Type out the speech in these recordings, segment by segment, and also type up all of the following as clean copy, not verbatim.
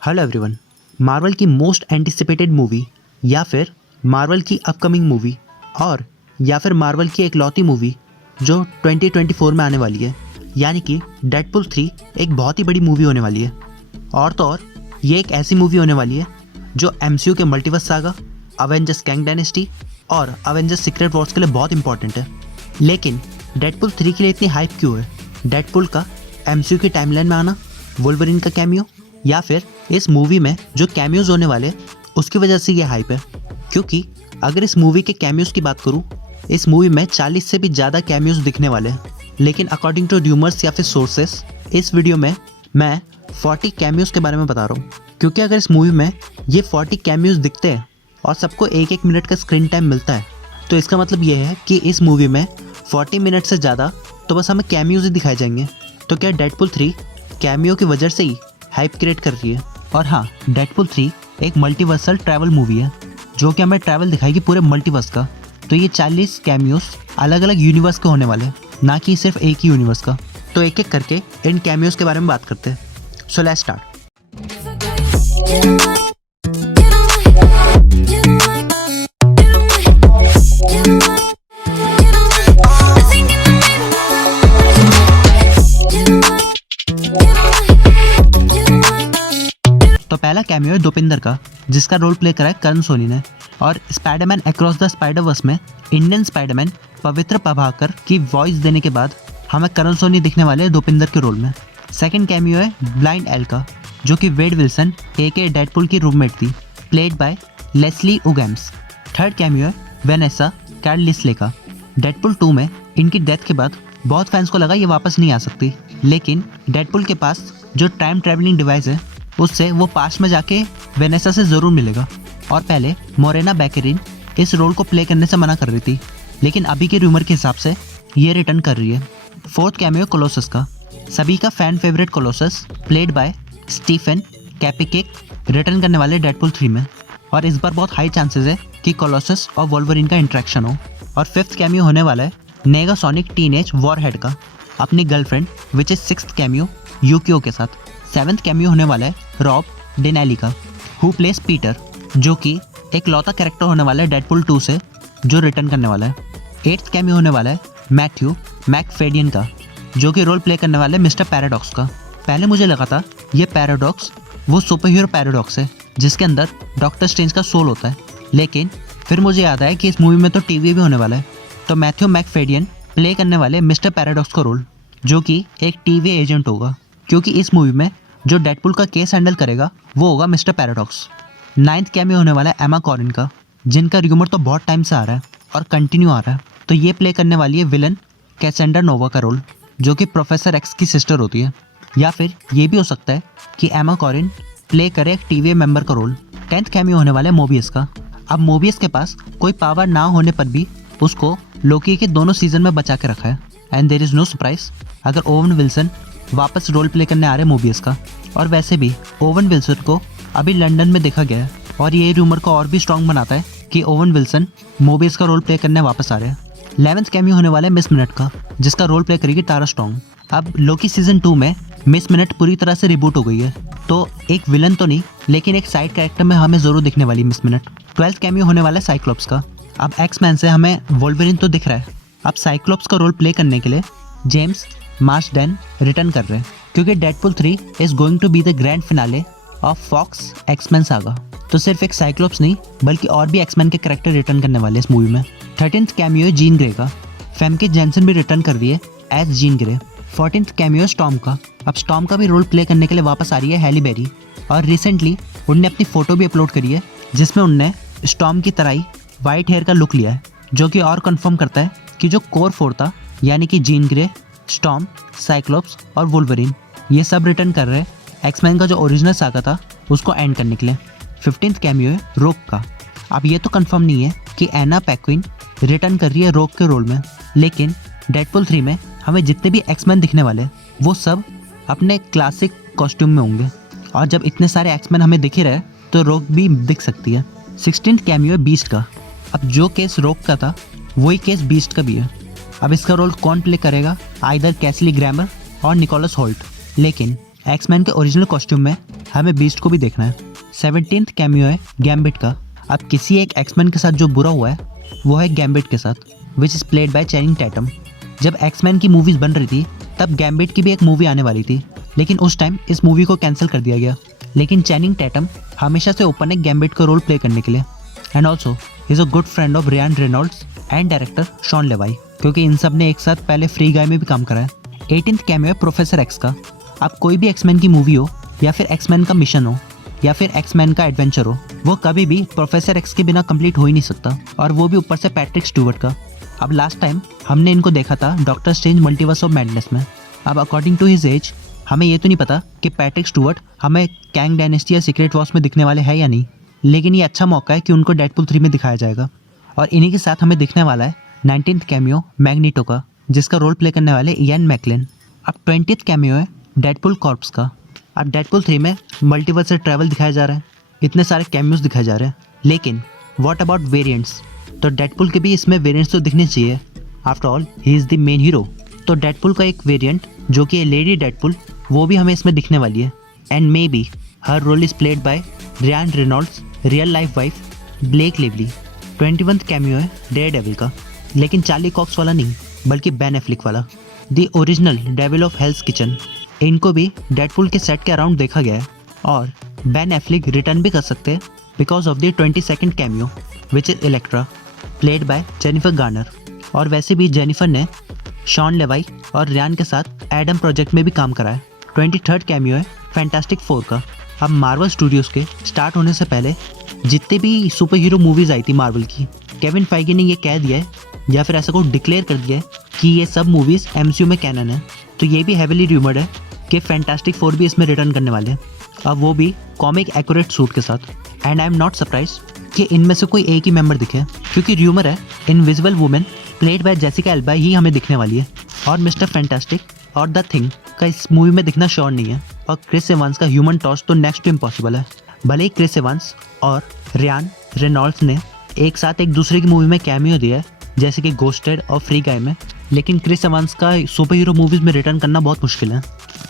Hello everyone. Marvel की most anticipated movie या फिर मार्वल की अपकमिंग मूवी और या फिर मार्वल की एकलौती मूवी जो 2024 में आने वाली है, यानी कि डेडपुल 3 एक बहुत ही बड़ी मूवी होने वाली है। और तो और ये एक ऐसी मूवी होने वाली है जो एमसीयू के multiverse saga, Avengers Kang dynasty और अवेंजर्स सीक्रेट वॉर्स के लिए बहुत इंपॉर्टेंट है। लेकिन डेडपुल 3 के लिए इतनी हाइप क्यों है? डेडपुल का एमसीयू की टाइमलाइन में आना, वुल्वरिन का कैमियो, या फिर इस मूवी में जो कैमियोज होने वाले उसकी वजह से ये हाइप है। क्योंकि अगर इस मूवी के कैमियोज की बात करूँ, इस मूवी में 40 से भी ज़्यादा कैमियोज दिखने वाले हैं। लेकिन अकॉर्डिंग टू र्यूमर्स या फिर सोर्सेस, इस वीडियो में मैं 40 कैमियोज के बारे में बता रहा हूँ। क्योंकि अगर इस मूवी में ये 40 कैमियोज दिखते हैं और सबको 1-1 मिनट का स्क्रीन टाइम मिलता है, तो इसका मतलब ये है कि इस मूवी में 40 मिनट से ज़्यादा तो बस हमें कैमियोज ही दिखाए जाएंगे। तो क्या डेडपुल 3 कैमियो की वजह से ही हाइप क्रिएट कर रही है? और हाँ, डेडपुल 3 एक मल्टीवर्सल ट्रैवल मूवी है जो कि हमें ट्रैवल दिखाएगी पूरे मल्टीवर्स का। तो ये 40 कैमियोज अलग अलग यूनिवर्स के होने वाले हैं, ना कि सिर्फ एक ही यूनिवर्स का। तो एक एक करके इन कैमियोज के बारे में बात करते हैं। So let's start. तो पहला कैमियो है दोपिंदर का, जिसका रोल प्ले करा है करण सोनी ने। और स्पाइडरमैन अक्रॉस द स्पाइडरवर्स में इंडियन स्पाइडरमैन पवित्र प्रभाकर की वॉइस देने के बाद हमें करण सोनी दिखने वाले हैं दोपिंदर के रोल में। सेकंड कैमियो है ब्लाइंड एल का, जो कि वेड विल्सन एके डेडपुल की रूममेट थी, played by Leslie Uggams. Third cameo है वेनेसा कैडलिस्ले का। डेडपुल 2 में इनकी डेथ के बाद बहुत फैंस को लगा ये वापस नहीं आ सकती, लेकिन डेडपुल के पास जो टाइम ट्रैवलिंग डिवाइस है उससे वो पास्ट में जाके वेनेसा से ज़रूर मिलेगा। और पहले मोरेना बैकेरिन इस रोल को प्ले करने से मना कर रही थी, लेकिन अभी के रूमर के हिसाब से ये रिटर्न कर रही है। फोर्थ कैमियो कोलोसस का, सभी का fan favourite Colossus played by Stefan Kapicic return करने वाले डेडपुल 3 में। और इस बार बहुत हाई चांसेस है कि कोलोसस और वोल्वरिन का इंट्रैक्शन हो। और फिफ्थ कैमियो होने वाला है नेगासोनिक टीनेज वॉरहेड का, अपनी girlfriend which is sixth cameo Yukio के साथ। सेवंथ कैमियो होने वाला है रॉब डेनैली का, हु प्लेस पीटर, जो कि एक लौता कैरेक्टर होने वाला है डेडपुल 2 से जो रिटर्न करने वाला है। एट्थ कैमियो होने वाला है मैथ्यू मैकफेडियन का, जो कि रोल प्ले करने वाला है मिस्टर पैराडॉक्स का। पहले मुझे लगा था ये पैराडॉक्स वो सुपर हीरो पैराडॉक्स है जिसके अंदर डॉक्टर स्ट्रेंज का सोल होता है, लेकिन फिर मुझे याद आया कि इस मूवी में तो टीवी भी होने वाला है। तो मैथ्यू मैकफेडियन प्ले करने वाले मिस्टर पैराडॉक्स का रोल, जो कि एक टीवी एजेंट होगा, क्योंकि इस मूवी में जो डेडपुल का केस हैंडल करेगा वो होगा मिस्टर पैराडॉक्स। नाइन्थ कैमियो होने वाला है एमा कॉरिन का, जिनका र्यूमर तो बहुत टाइम से आ रहा है और कंटिन्यू आ रहा है। तो ये प्ले करने वाली है विलन कैसेंड्रा नोवा का रोल, जो कि प्रोफेसर एक्स की सिस्टर होती है। या फिर ये भी हो सकता है कि एमा कॉरिन प्ले करे एक टीवी मेंबर का रोल। 10th कैमियो होने वाला है मोबियस का। अब मोबियस के पास कोई पावर ना होने पर भी उसको लोकी के दोनों सीजन में बचा के रखा है। And there is no surprise अगर ओवन विल्सन वापस रोल प्ले करने आ रहे हैं मोबियस का। और वैसे भी ओवन विल्सन को अभी लंदन में देखा गया है, और ये रूमर को और भी स्ट्रॉन्ग बनाता है कि ओवन विल्सन मोबियस का रोल प्ले करने वापस आ रहे हैं। 11th कैमियो होने वाला है मिस मिनट का, जिसका रोल प्ले करेगी टारा स्ट्रॉन्ग। अब लोकी सीजन 2 में मिस मिनट पूरी तरह से रिबूट हो गई है, तो एक विलन तो नहीं, लेकिन एक साइड कैरेक्टर में हमें ज़रूर दिखने वाली मिस मिनट। 12th कैमियो होने वाला है साइक्लोप्स का। अब एक्स-मैन से हमें वोल्वरिन तो दिख रहा है, अब साइक्लोप्स का रोल प्ले करने के लिए जेम्स मार्शडेन रिटर्न कर रहे हैं, क्योंकि Deadpool 3 is going to be the grand finale of Fox X-Men saga. तो सिर्फ एक साइक्लोप्स नहीं बल्कि और भी एक्समैन के कैरेक्टर रिटर्न करने वाले इस मूवी में। 13th कैमियो है जीन ग्रे का, फेमके जेनसन भी रिटर्न कर रही है as Jean Grey. 14th cameo Storm का। अब स्टॉर्म का भी रोल प्ले करने के लिए वापस आ रही है हैली बेरी, और रिसेंटली उनने अपनी फोटो भी अपलोड करी है जिसमें उनने स्टॉर्म की तरह ही वाइट हेयर का लुक लिया है, जो कि और कंफर्म करता है कि जो कोर 4 था, यानी कि जीन ग्रे, स्टॉर्म, साइक्लोप्स और वुल्वरिन, ये सब रिटर्न कर रहे हैं एक्समैन का जो ओरिजिनल सागा था उसको एंड करने के लिए। 15th कैमियो है रोक का। अब ये तो कंफर्म नहीं है कि एना पैक्विन रिटर्न कर रही है रोक के रोल में, लेकिन डेडपुल 3 में हमें जितने भी एक्समैन दिखने वाले वो सब अपने क्लासिक कॉस्ट्यूम में होंगे, और जब इतने सारे एक्समैन हमें दिख ही रहे तो रोक भी दिख सकती है। 16th कैमियो है बीस्ट का। अब जो केस रोक का था वही केस बीस्ट का भी है। अब इसका रोल कौन प्ले करेगा? आइदर कैसली ग्रैमर और निकोलस होल्ट, लेकिन एक्समैन के ओरिजिनल कॉस्ट्यूम में हमें बीस्ट को भी देखना है। 17th कैमियो है गैम्बिट का। अब किसी एक एक्समैन के साथ जो बुरा हुआ है वो है गैम्बिट के साथ, विच इज़ प्लेड बाय चैनिंग टैटम। जब एक्समैन की मूवीज़ बन रही थी तब गैम्बिट की भी एक मूवी आने वाली थी, लेकिन उस टाइम इस मूवी को कैंसिल कर दिया गया। लेकिन चैनिंग टैटम हमेशा से ओपन है गैम्बिट का रोल प्ले करने के लिए। And also is a good friend of Ryan Reynolds and director Shawn Levy, क्योंकि इन सब ने एक साथ पहले फ्री गाय में भी काम करा है। 18th कैमियो है प्रोफेसर एक्स का। अब कोई भी एक्समैन की मूवी हो या फिर एक्समैन का मिशन हो या फिर एक्समैन का एडवेंचर हो, वो कभी भी प्रोफेसर एक्स के बिना कंप्लीट हो ही नहीं सकता, और वो भी ऊपर से पैट्रिक स्टूवर्ट का। अब लास्ट टाइम हमने इनको देखा था doctor strange multiverse of madness में। अब अकॉर्डिंग टू हिज एज हमें ये तो नहीं पता कि पैट्रिक स्टूवर्ट हमें कैंग डायनेस्टी या सीक्रेट वॉर्स में दिखने वाले हैं या नहीं, लेकिन ये अच्छा मौका है कि उनको डेडपूल 3 में दिखाया जाएगा। और इन्हीं के साथ हमें दिखने वाला है 19th कैमियो मैग्नीटो का, जिसका रोल प्ले करने वाले इयान मैकलेन। अब 20th कैमियो है डेडपूल कॉर्प्स का। अब डेडपूल 3 में मल्टीवर्स से ट्रैवल दिखाया जा रहा है, इतने सारे कैमियोज दिखाए जा रहे हैं, लेकिन व्हाट अबाउट वेरिएंट्स? तो डेडपूल के भी इसमें वेरिएंट्स तो दिखने चाहिए, after all he is the main hero. तो डेडपूल का एक वेरिएंट जो कि लेडी डेडपूल, वो भी हमें इसमें दिखने वाली है। And maybe her role is played by Ryan Reynolds real life wife Blake Lively. 21th cameo है डेयरडेविल का, लेकिन चार्ली कॉक्स वाला नहीं बल्कि बेन एफ्लिक वाला, the original devil of Hell's Kitchen. इनको भी डेडपूल के सेट के अराउंड देखा गया है, और बेन एफ्लिक रिटर्न भी कर सकते हैं because of the 22nd cameo which is Electra played by Jennifer Garner. और वैसे भी जेनिफर ने शॉन लेवाई और रियान के साथ एडम प्रोजेक्ट में भी काम करा है। 23rd कैमियो है फैंटास्टिक 4 का। अब मार्वल स्टूडियोज़ के स्टार्ट होने से पहले जितने भी सुपर हीरो मूवीज़ आई थी मार्वल की, केविन फाइगी ने ये कह दिया है या फिर ऐसा कुछ डिक्लेयर कर दिया है कि ये सब मूवीज़ MCU में कैनन है। तो ये भी हैवीली रूमर्ड है कि फैंटास्टिक 4 भी इसमें रिटर्न करने वाले हैं, अब वो भी कॉमिक एक्यूरेट सूट के साथ। And I am not surprise कि इनमें से कोई एक ही मेंबर दिखे, क्योंकि रूमर है Invisible Women played by Jessica Alba ही हमें दिखने वाली है, और मिस्टर फैंटास्टिक और द थिंग का इस मूवी में दिखना श्योर नहीं है। और क्रिस एवांस का ह्यूमन टॉर्च तो नेक्स्ट टू इम्पॉसिबल है। भले ही क्रिस एवांस और रियान रेनॉल्ड्स ने एक साथ एक दूसरे की मूवी में कैमियो दिया है, जैसे कि घोस्टेड और फ्री गाय में, लेकिन क्रिस एवांस का सुपर हीरो मूवीज़ में रिटर्न करना बहुत मुश्किल है।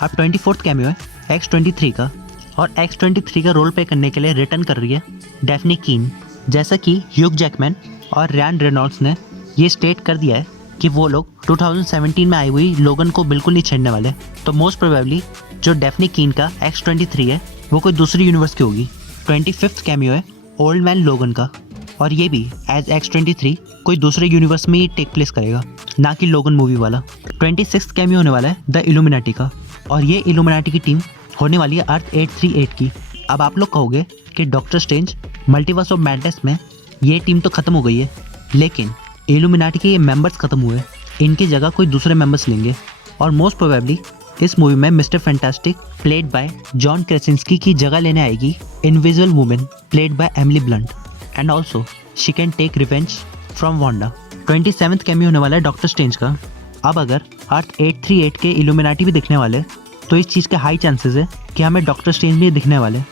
अब 24th कैमियो है X-23 का, और X-23 का रोल प्ले करने के लिए रिटर्न कर रही है डेफनी कीन। जैसा कि ह्यूग जैकमैन और रियान रेनॉल्ड्स ने ये स्टेट कर दिया है कि वो लोग 2017 में आई हुई लोगन को बिल्कुल नहीं छेड़ने वाले, तो मोस्ट प्रोबेबली जो डेफनी कीन का X-23 है वो कोई दूसरी यूनिवर्स की होगी। 25th कैमियो है ओल्ड मैन लोगन का, और ये भी एज X-23 कोई दूसरे यूनिवर्स में ही टेक प्लेस करेगा, ना कि लोगन मूवी वाला। 26th कैमियो होने वाला है द इल्यूमिनाटी का, और ये इल्यूमिनाटी की टीम होने वाली है अर्थ 838 की। अब आप लोग कहोगे कि doctor strange multiverse of madness में ये टीम तो ख़त्म हो गई है, लेकिन इल्यूमिनाटी के ये मेंबर्स ख़त्म हुए, इनकी जगह कोई दूसरे मेंबर्स लेंगे, और मोस्ट प्रोबेबली इस मूवी में Mister Fantastic played by John Krasinski की जगह लेने आएगी Invisible Women played by Emily Blunt, and also she can take revenge from Wanda. 27th cameo होने वाला है डॉक्टर स्ट्रेंज का। अब अगर अर्थ 838 के इल्यूमिनाटी भी दिखने वाले, तो इस चीज़ के हाई चांसेस है कि हमें डॉक्टर स्ट्रेंज भी दिखने वाले,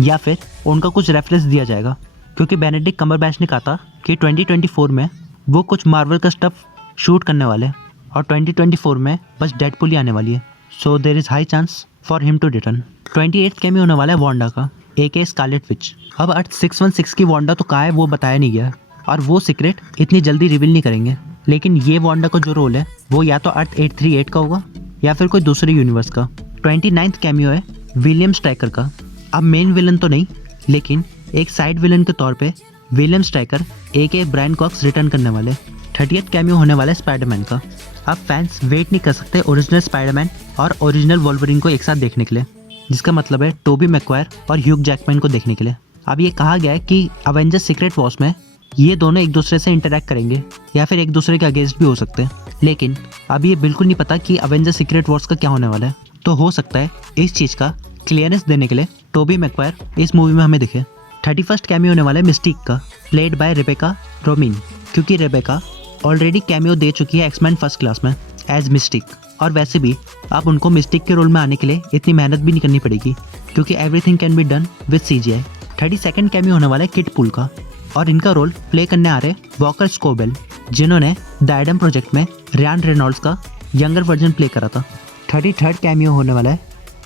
या फिर उनका कुछ रेफरेंस दिया जाएगा, क्योंकि बेनेडिक्ट कम्बरबैच ने कहा था कि 2024 में वो कुछ मार्वल का स्टफ शूट करने वाले, और 2024 में बस डेडपूल ही आने वाली है, so there is high chance for him to return. 28th cameo होने वाला है वांडा का, AK स्कारलेट विच। अब अर्थ 616 की वांडा तो कहाँ है वो बताया नहीं गया, और वो सीक्रेट इतनी जल्दी रिवील नहीं करेंगे, लेकिन ये वांडा का जो रोल है वो या तो अर्थ 838 का होगा या फिर कोई दूसरे यूनिवर्स का। 29th कैमियो है विलियम स्ट्राइकर का। अब मेन विलन तो नहीं, लेकिन एक साइड विलन के तौर पे William Stryker AK Brian Cox return करने वाले। 30th कैमियो होने वाला है स्पाइडरमैन का। अब फैंस वेट नहीं कर सकते ओरिजिनल स्पाइडरमैन और ओरिजिनल वोल्वरिन को एक साथ देखने के लिए, जिसका मतलब है टोबी मैक्वायर और ह्यूग जैकमैन को देखने के लिए। अब ये कहा गया है कि अवेंजर्स सीक्रेट वॉर्स में ये दोनों एक दूसरे से इंटरेक्ट करेंगे या फिर एक दूसरे के अगेंस्ट भी हो सकते हैं, लेकिन अब ये बिल्कुल नहीं पता कि अवेंजर्स सीक्रेट वॉर्स का क्या होने वाला है। तो हो सकता है इस चीज़ का क्लियरनेस देने के लिए टोबी मैक्वायर इस मूवी में हमें दिखे। 31st कैमियो होने वाला है मिस्टिक का, प्लेड बाय रेबेका रोमिन, क्योंकि रेबेका ऑलरेडी कैमियो दे चुकी है एक्समैन फर्स्ट क्लास में एज मिस्टिक, और वैसे भी अब उनको मिस्टिक के रोल में आने के लिए इतनी मेहनत भी नहीं करनी पड़ेगी, क्योंकि everything can be done with CGI। 32nd cameo होने वाला है किड पुल का, और इनका रोल प्ले करने आ रहे वॉकर स्कोबेल, जिन्होंने द एडम प्रोजेक्ट में रियान रेनॉल्ड्स का यंगर वर्जन प्ले करा था। 33rd कैमियो होने वाला है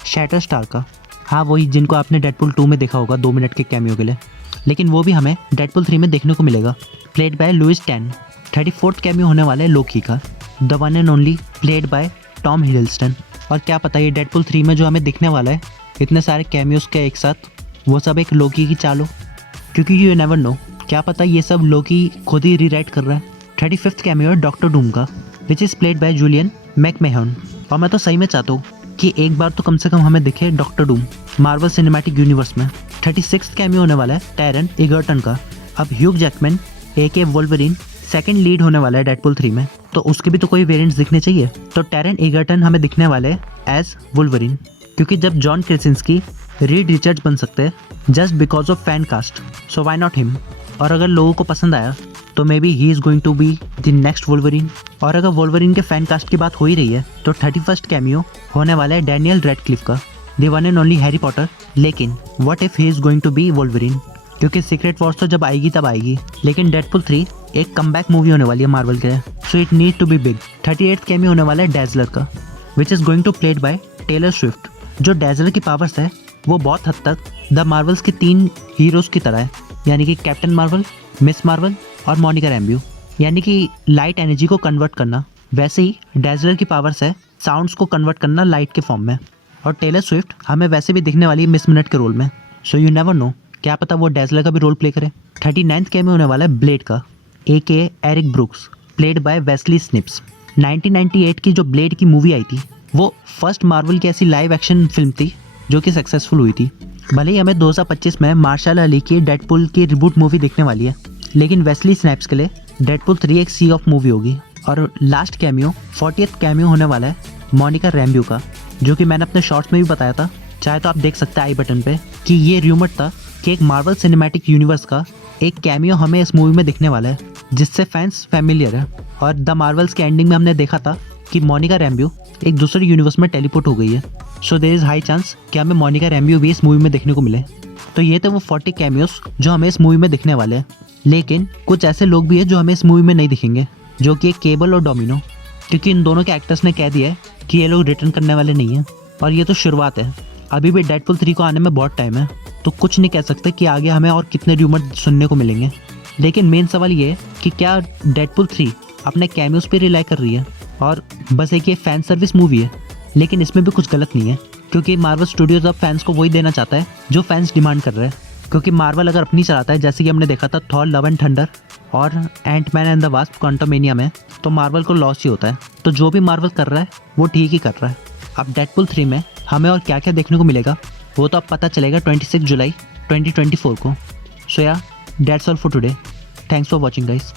शैटर स्टार का। हाँ वही जिनको आपने डेडपुल 2 में देखा होगा 2 मिनट के कैमियो के लिए, लेकिन वो भी हमें डेडपुल 3 में देखने को मिलेगा। Played by Lewis Tan. 34th cameo होने वाला है लोकी का, the one and only, played by Tom Hiddleston. और क्या पता ये डेडपुल 3 में जो हमें दिखने वाला है इतने सारे कैमियोस के एक साथ, वो सब एक लोकी की चाल हो, क्योंकि यू नेवर नो, क्या पता ये सब लोकी खुद ही रीराइट कर रहा है। 35th कैमियो है डॉक्टर डूम का, which is played by Julian McMahon. और मैं तो सही में चाहता हूँ कि एक बार तो कम से कम हमें दिखे doctor Doom Marvel cinematic universe में। 36th कैमियो होने वाला है टैरन एगर्टन का। अब Hugh Jackman AK Wolverine second lead होने वाला है डेडपुल 3 में, तो उसके भी तो कोई वेरिएंट्स दिखने चाहिए। तो टैरन एगर्टन हमें दिखने वाले हैं एज वोल्वरिन, क्योंकि जब जॉन क्रेसिंस्की रीड रिचर्ड्स बन सकते हैं just because of fan cast, so why not him. और अगर लोगों को पसंद आया तो maybe he is going to be the next Wolverine. और अगर वोल्वरिन के फैन कास्ट की बात हो ही रही है तो 31st कैमियो होने वाला है डैनियल रेडक्लिफ का, the one and only Harry Potter. लेकिन what if he is going to be Wolverine, क्योंकि सीक्रेट वॉर्स तो जब आएगी तब आएगी, लेकिन डेडपुल 3 एक कमबैक मूवी होने वाली है मार्वल के लिए, so it need to be big. 38th cameo होने वाला है डैज़लर का, which is going to played by Taylor Swift. जो डैज़लर की पावर्स है वो बहुत हद तक द मार्वल्स के 3 हीरोज़ की तरह है, यानी कि कैप्टन मार्वल, मिस मार्वल और मोनिका रैम्ब्यू, यानी कि लाइट एनर्जी को कन्वर्ट करना। वैसे ही डैज़लर की पावर्स है साउंड्स को कन्वर्ट करना लाइट के फॉर्म में। और टेलर स्विफ्ट हमें वैसे भी दिखने वाली है मिस मिनट के रोल में, सो यू नेवर नो, क्या पता वो डैज़लर का भी रोल प्ले करे। 39th कैमियो होने वाला है ब्लेड का, AK Eric Brooks, played by Wesley Snipes. 1998 की जो ब्लेड की मूवी आई थी वो फर्स्ट मार्वल की ऐसी लाइव एक्शन फिल्म थी जो कि सक्सेसफुल हुई थी। भले ही हमें 2025 में मार्शल अली की डेडपुल की रिबूट मूवी दिखने वाली है, लेकिन वेस्ली स्नैप्स के लिए डेडपुल 3 एक सी ऑफ मूवी होगी। और लास्ट कैमियो 40th कैमियो होने वाला है मोनिका रैम्ब्यू का, जो कि मैंने अपने शॉर्ट्स में भी बताया था, चाहे तो आप देख सकते हैं आई बटन पे, कि ये र्यूमर था कि एक मार्वल सिनेमैटिक यूनिवर्स का एक कैमियो हमें इस मूवी में दिखने वाला है, जिससे फैंस फैमिलियर है। और द मार्वल्स के एंडिंग में हमने देखा था कि मोनिका रैम्ब्यू एक दूसरे यूनिवर्स में टेलीपोर्ट हो गई है, so there is high chance कि हमें मोनिका रैम्ब्यू भी इस मूवी में देखने को मिले। तो ये थे वो 40 कैमियोस जो हमें इस मूवी में दिखने वाले हैं, लेकिन कुछ ऐसे लोग भी हैं जो हमें इस मूवी में नहीं दिखेंगे, जो कि केबल और डोमिनो, क्योंकि इन दोनों के एक्टर्स ने कह दिया है कि ये लोग रिटर्न करने वाले नहीं हैं। और ये तो शुरुआत है, अभी भी डेडपुल 3 को आने में बहुत टाइम है, तो कुछ नहीं कह सकते कि आगे हमें और कितने र्यूमर सुनने को मिलेंगे। लेकिन मेन सवाल ये है कि क्या डेडपुल 3 अपने कैमियोस पे रिलाई कर रही है, और बस एक ये फैन सर्विस मूवी है, लेकिन इसमें भी कुछ गलत नहीं है, क्योंकि मार्वल स्टूडियोज अब फैंस को वही देना चाहता है जो फैंस डिमांड कर रहे हैं। क्योंकि मार्वल अगर अपनी चलाता है, जैसे कि हमने देखा था थॉर लव एंड थंडर और Ant-Man and the Wasp Quantumania में, तो मार्वल को लॉस ही होता है। तो जो भी मार्वल कर रहा है वो ठीक ही कर रहा है। अब डेडपुल 3 में हमें और क्या क्या देखने को मिलेगा वो तो अब पता चलेगा 26 जुलाई 2024 को। सो या that's all for today, thanks for watching guys.